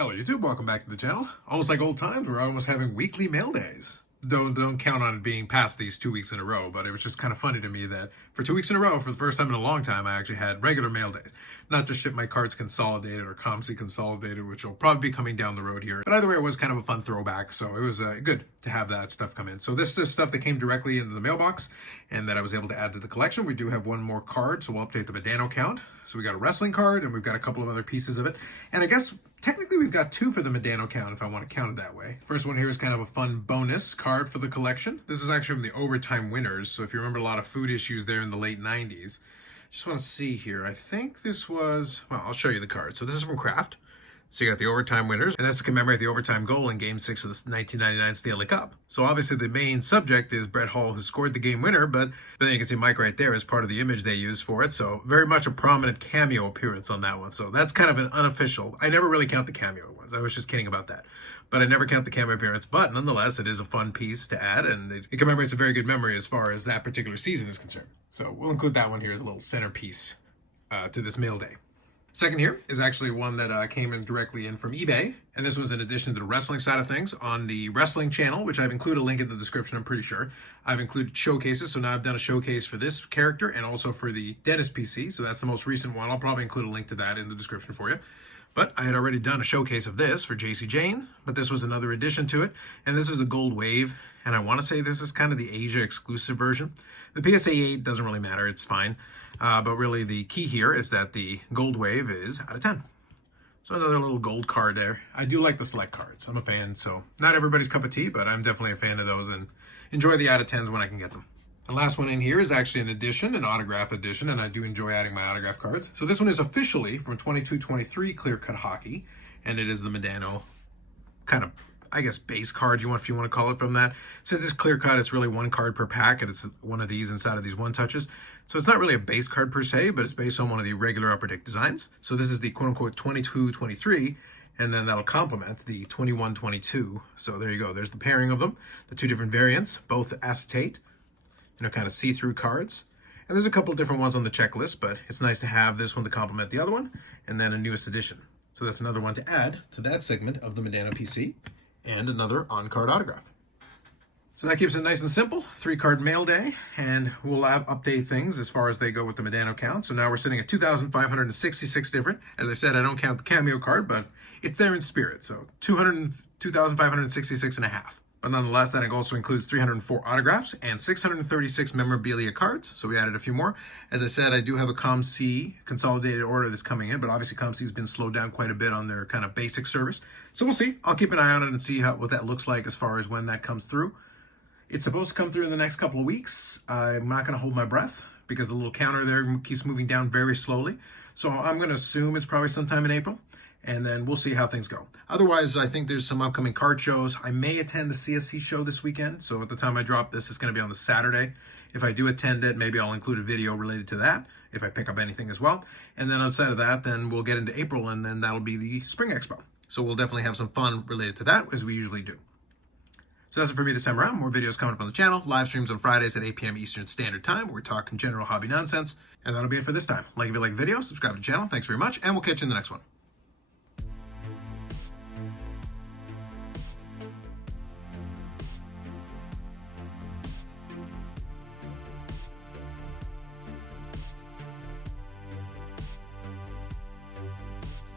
Hello YouTube, welcome back to the channel. Almost like old times, we're almost having weekly mail days. Don't count on it being past these 2 weeks in a row, but it was just kind of funny to me that for 2 weeks in a row, for the first time in a long time, I actually had regular mail days. Not just ship my cards consolidated or ComC consolidated, which will probably be coming down the road here. But either way, it was kind of a fun throwback, so it was good to have that stuff come in. So this is stuff that came directly into the mailbox and that I was able to add to the collection. We do have one more card, so we'll update the Modano count. So we got a wrestling card and we've got a couple of other pieces of it. And I guess technically we've got two for the Modano count if I want to count it that way. First one here is kind of a fun bonus card for the collection. This is actually from the overtime winners. So if you remember a lot of food issues there in the late 90s, just want to see here. I think this was, well, I'll show you the card. So this is from Kraft. So you got the overtime winners, and that's to commemorate the overtime goal in Game 6 of the 1999 Stanley Cup. So obviously the main subject is Brett Hull, who scored the game winner, but then you can see Mike right there as part of the image they used for it. So very much a prominent cameo appearance on that one. So that's kind of an unofficial. I never really count the cameo ones. I was just kidding about that. But I never count the cameo appearance. But nonetheless, it is a fun piece to add, and it commemorates a very good memory as far as that particular season is concerned. So we'll include that one here as a little centerpiece to this mail day. Second here is actually one that came in directly in from eBay, and this was in addition to the wrestling side of things on the wrestling channel, which I've included a link in the description, I'm pretty sure. I've included showcases, so now I've done a showcase for this character and also for the Dentist PC, so that's the most recent one. I'll probably include a link to that in the description for you. But I had already done a showcase of this for JC Jane, but this was another addition to it, and this is the Gold Wave, and I want to say this is kind of the Asia exclusive version. The PSA 8 doesn't really matter, it's fine. But really the key here is that the Gold Wave is out of 10. So another little gold card there. I do like the select cards. I'm a fan, so not everybody's cup of tea, but I'm definitely a fan of those and enjoy the out of 10s when I can get them. The last one in here is actually an edition, an autograph edition, and I do enjoy adding my autograph cards. So this one is officially from 22-23 Clear Cut Hockey, and it is the Modano kind of, I guess, base card, if you want to call it from that. Since it's clear cut, it's really one card per pack, and it's one of these inside of these one touches. So it's not really a base card per se, but it's based on one of the regular Upper Deck designs. So this is the quote-unquote 22-23, and then that'll complement the 21-22. So there you go. There's the pairing of them, the two different variants, both acetate, kind of see-through cards. And there's a couple of different ones on the checklist, but it's nice to have this one to complement the other one, and then a newest edition. So that's another one to add to that segment of the Modano PC, and another on-card autograph. So that keeps it nice and simple, 3-card mail day, and we'll update things as far as they go with the Modano count. So now we're sitting at 2,566 different. As I said, I don't count the cameo card, but it's there in spirit. So 2,566 and a half. But nonetheless, that also includes 304 autographs and 636 memorabilia cards. So we added a few more. As I said, I do have a ComC consolidated order that's coming in, but obviously ComC has been slowed down quite a bit on their kind of basic service. So we'll see. I'll keep an eye on it and see what that looks like as far as when that comes through. It's supposed to come through in the next couple of weeks. I'm not going to hold my breath because the little counter there keeps moving down very slowly. So I'm going to assume it's probably sometime in April, and then we'll see how things go. Otherwise, I think there's some upcoming card shows. I may attend the CSC show this weekend. So at the time I drop this, it's going to be on the Saturday. If I do attend it, maybe I'll include a video related to that if I pick up anything as well. And then outside of that, then we'll get into April, and then that'll be the Spring Expo. So we'll definitely have some fun related to that, as we usually do. So that's it for me this time around. More videos coming up on the channel. Live streams on Fridays at 8 p.m. Eastern Standard Time. We're talking general hobby nonsense. And that'll be it for this time. Like if you like the video, subscribe to the channel. Thanks very much, and we'll catch you in the next one.